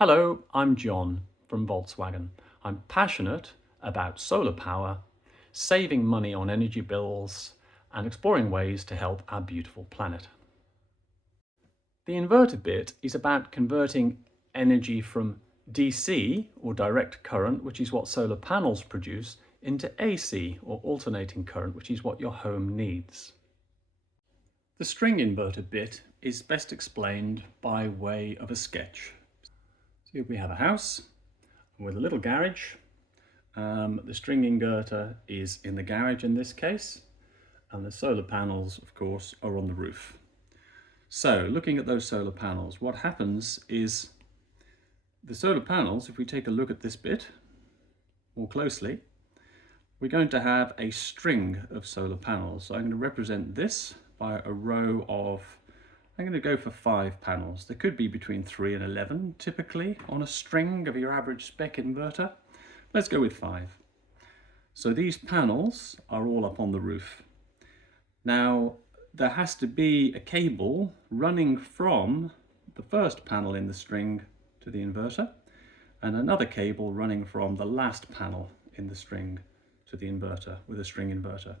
Hello, I'm John from Volkswagen. I'm passionate about solar power, saving money on energy bills, and exploring ways to help our beautiful planet. The inverter bit is about converting energy from DC, or direct current, which is what solar panels produce, into AC, or alternating current, which is what your home needs. The string inverter bit is best explained by way of a sketch. So we have a house with a little garage. The string inverter is in the garage in this case, and the solar panels, of course, are on the roof. So looking at those solar panels, what happens is the solar panels, if we take a look at this bit more closely, we're going to have a string of solar panels. So I'm going to represent this by a row of, I'm going to go for 5 panels. There could be between 3 and 11 typically on a string of your average spec inverter. Let's go with 5. So these panels are all up on the roof. Now there has to be a cable running from the first panel in the string to the inverter, and another cable running from the last panel in the string to the inverter with a string inverter.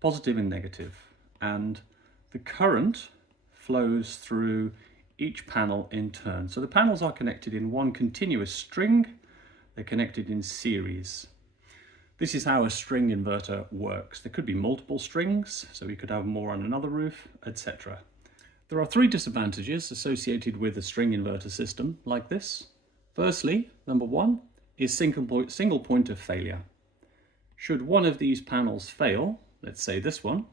Positive and negative. And the current flows through each panel in turn. So the panels are connected in one continuous string. They're connected in series. This is how a string inverter works. There could be multiple strings, so we could have more on another roof, etc. There are 3 disadvantages associated with a string inverter system like this. Firstly, number 1 is single point of failure. Should one of these panels fail, let's say this one,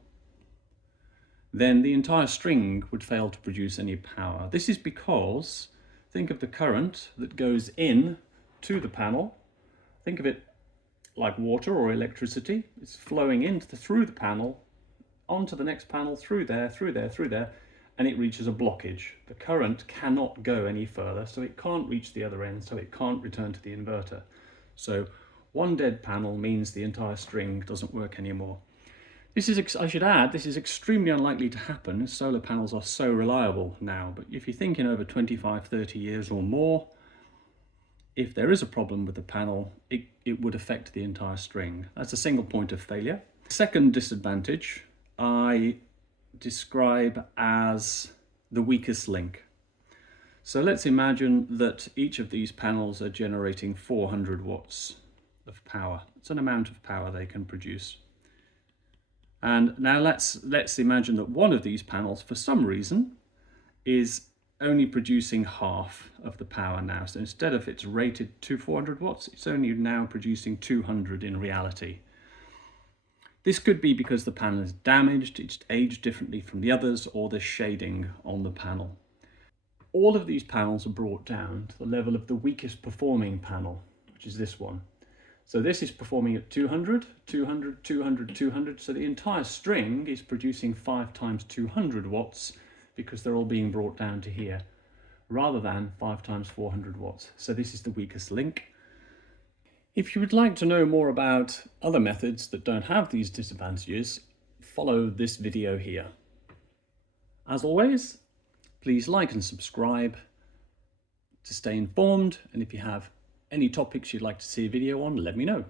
then the entire string would fail to produce any power. This is because, think of the current that goes in to the panel. Think of it like water or electricity. It's flowing in through the panel, onto the next panel, through there, through there, through there, and it reaches a blockage. The current cannot go any further, so it can't reach the other end, so it can't return to the inverter. So one dead panel means the entire string doesn't work anymore. This is, I should add, this is extremely unlikely to happen as solar panels are so reliable now. But if you think in over 25, 30 years or more, if there is a problem with the panel, it would affect the entire string. That's a single point of failure. Second disadvantage, I describe as the weakest link. So let's imagine that each of these panels are generating 400 watts of power. It's an amount of power they can produce. And now let's imagine that one of these panels, for some reason, is only producing half of the power now. So instead of it's rated to 400 watts, it's only now producing 200 in reality. This could be because the panel is damaged, it's aged differently from the others, or there's shading on the panel. All of these panels are brought down to the level of the weakest performing panel, which is this one. So this is performing at 200, 200, 200, 200. So the entire string is producing 5 times 200 watts because they're all being brought down to here, rather than 5 times 400 watts. So this is the weakest link. If you would like to know more about other methods that don't have these disadvantages, follow this video here. As always, please like and subscribe to stay informed, and if you have any topics you'd like to see a video on, let me know.